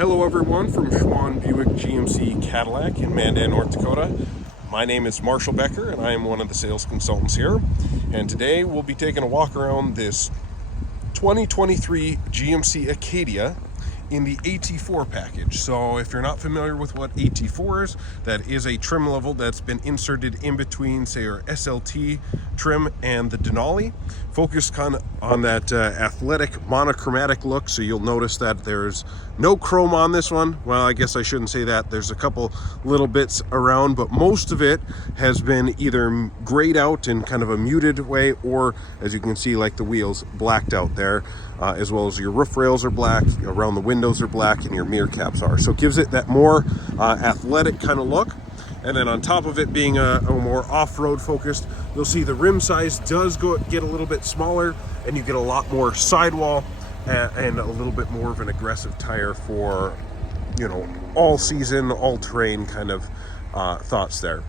Hello everyone from Schwan GMC Cadillac in Mandan, North Dakota. My name is Marshall Becker and I am one of the sales consultants here. And today we'll be taking a walk around this 2023 GMC Acadia in the AT4 package. So if you're not familiar with what AT4 is, that is a trim level that's been inserted in between, say, our SLT trim and the Denali. Focused kind of on that athletic monochromatic look. So you'll notice that there's no chrome on this one. Well, I guess I shouldn't say that. There's a couple little bits around, but most of it has been either grayed out in kind of a muted way, or as you can see, like the wheels blacked out there, as well as your roof rails are black, around the windows are black, and your mirror caps are. So it gives it that more athletic kind of look. And then on top of it being a more off-road focused, you'll see the rim size does get a little bit smaller, and you get a lot more sidewall and a little bit more of an aggressive tire for, you know, all season, all terrain kind of thoughts there.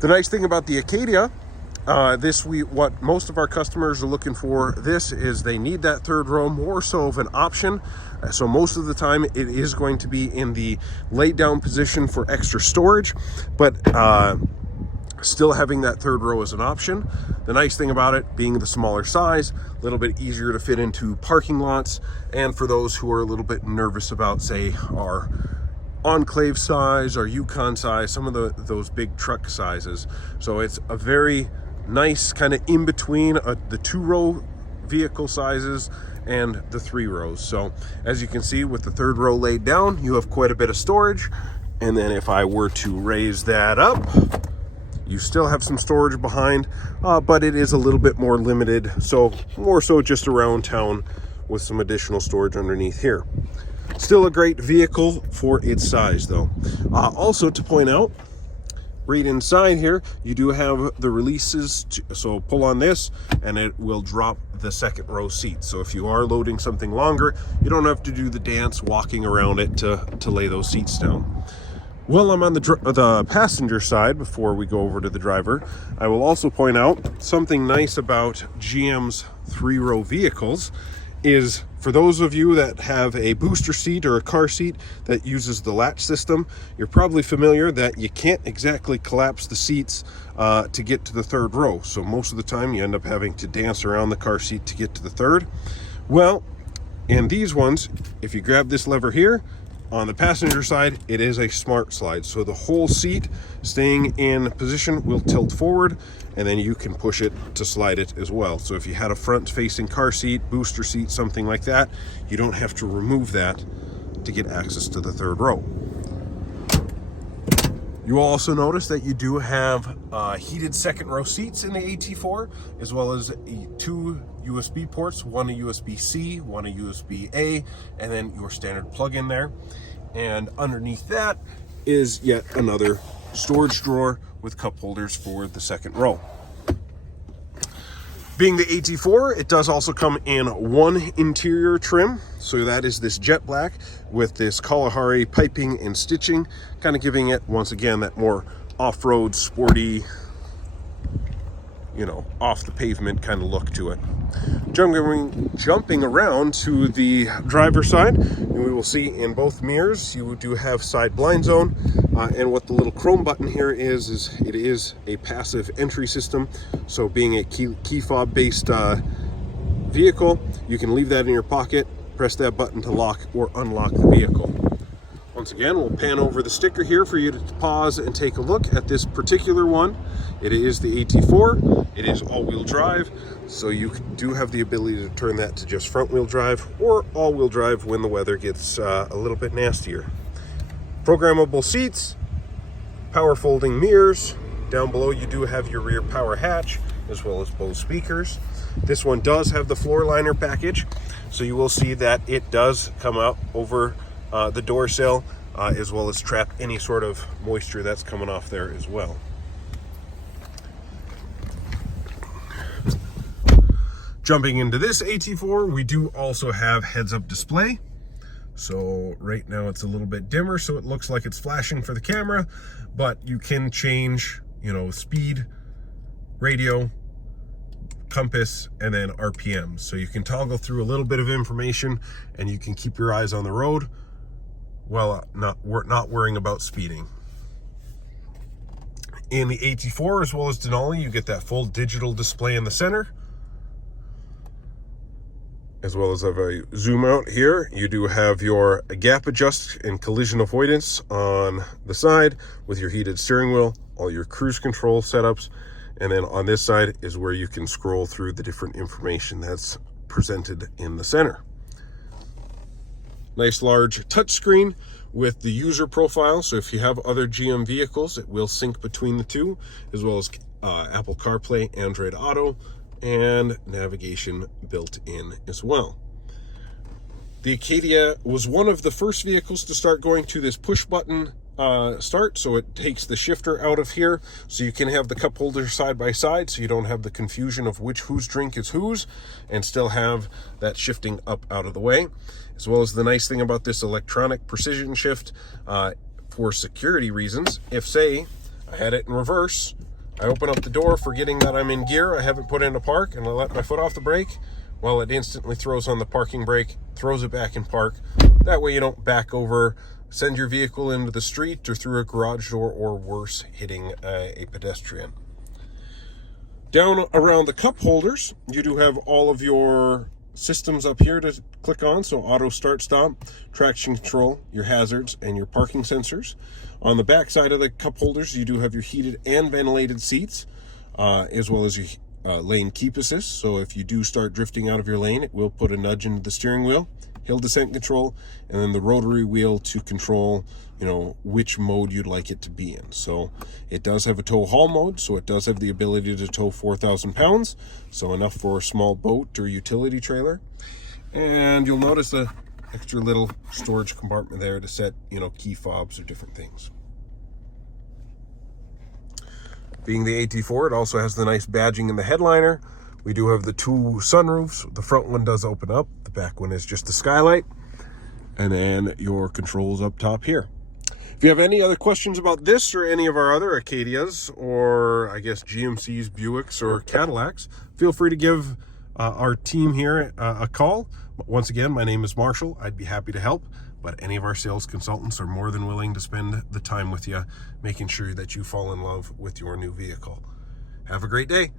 The nice thing about the Acadia, what most of our customers are looking for, this is they need that third row more so of an option. So most of the time it is going to be in the laid down position for extra storage, but still having that third row as an option. The nice thing about it being the smaller size, a little bit easier to fit into parking lots, and for those who are a little bit nervous about, say, our Enclave size or Yukon size, some of those big truck sizes. So it's a very nice kind of in between the 2-row vehicle sizes and the 3 rows. So as you can see, with the third row laid down, you have quite a bit of storage. And then if I were to raise that up, you still have some storage behind, but it is a little bit more limited. So more so just around town with some additional storage underneath here. Still a great vehicle for its size though. Also to point out, right inside here, you do have the releases. So pull on this and it will drop the second row seat. So if you are loading something longer, you don't have to do the dance walking around it to lay those seats down. Well, I'm on the passenger side before we go over to the driver. I will also point out something nice about GM's 3-row vehicles is, for those of you that have a booster seat or a car seat that uses the latch system, you're probably familiar that you can't exactly collapse the seats to get to the third row. So most of the time you end up having to dance around the car seat to get to the third. Well, in these ones, if you grab this lever here, on the passenger side, it is a smart slide. So the whole seat staying in position will tilt forward, and then you can push it to slide it as well. So if you had a front facing car seat, booster seat, something like that, you don't have to remove that to get access to the third row. You will also notice that you do have heated second row seats in the AT4, as well as 2 USB ports, one a USB-C, one a USB-A, and then your standard plug-in there. And underneath that is yet another storage drawer with cup holders for the second row. Being the AT4, it does also come in one interior trim. So that is this jet black with this Kalahari piping and stitching, kind of giving it, once again, that more off-road, sporty, you know, off the pavement kind of look to it. Jumping around to the driver's side, we will see in both mirrors, you do have side blind zone. And what the little chrome button here is it is a passive entry system. So being a key fob based vehicle, you can leave that in your pocket, press that button to lock or unlock the vehicle. Once again, we'll pan over the sticker here for you to pause and take a look at this particular one. It is the AT4. It is all-wheel drive, so you do have the ability to turn that to just front-wheel drive or all-wheel drive when the weather gets a little bit nastier. Programmable seats, power folding mirrors. Down below you do have your rear power hatch, as well as both speakers. This one does have the floor liner package, so you will see that it does come out over the door sill, as well as trap any sort of moisture that's coming off there as well. Jumping into this AT4, we do also have heads-up display. So right now it's a little bit dimmer, so it looks like it's flashing for the camera, but you can change, you know, speed, radio, compass, and then RPM. So you can toggle through a little bit of information and you can keep your eyes on the road well, not worrying about speeding. In the AT4 as well as Denali, you get that full digital display in the center. As well as if I zoom out here, you do have your gap adjust and collision avoidance on the side with your heated steering wheel, all your cruise control setups, and then on this side is where you can scroll through the different information that's presented in the center. Nice large touchscreen with the user profile, so if you have other GM vehicles, it will sync between the two, as well as Apple CarPlay, Android Auto, and navigation built in as well. The Acadia was one of the first vehicles to start going to this push button start, so it takes the shifter out of here, so you can have the cup holders side by side, so you don't have the confusion of whose drink is whose, and still have that shifting up out of the way. As well as the nice thing about this electronic precision shift, for security reasons, if say I had it in reverse, I open up the door forgetting that I'm in gear, I haven't put in a park, and I let my foot off the brake, well, it instantly throws on the parking brake, throws it back in park. That way you don't back over, send your vehicle into the street or through a garage door, or worse, hitting a pedestrian. Down around the cup holders, you do have all of your systems up here to click on, so auto start stop, traction control, your hazards, and your parking sensors. On the back side of the cup holders, you do have your heated and ventilated seats, as well as your lane keep assist, so if you do start drifting out of your lane, it will put a nudge into the steering wheel, hill descent control, and then the rotary wheel to control, which mode you'd like it to be in. So it does have a tow haul mode, so it does have the ability to tow 4,000 pounds, so enough for a small boat or utility trailer. And you'll notice the extra little storage compartment there to set, key fobs or different things. Being the AT4, it also has the nice badging in the headliner. We do have the two sunroofs. The front one does open up. The back one is just the skylight. And then your controls up top here. If you have any other questions about this or any of our other Acadias, or I guess GMCs, Buicks, or Cadillacs, feel free to give our team here a call. Once again, my name is Marshall. I'd be happy to help, but any of our sales consultants are more than willing to spend the time with you, making sure that you fall in love with your new vehicle. Have a great day.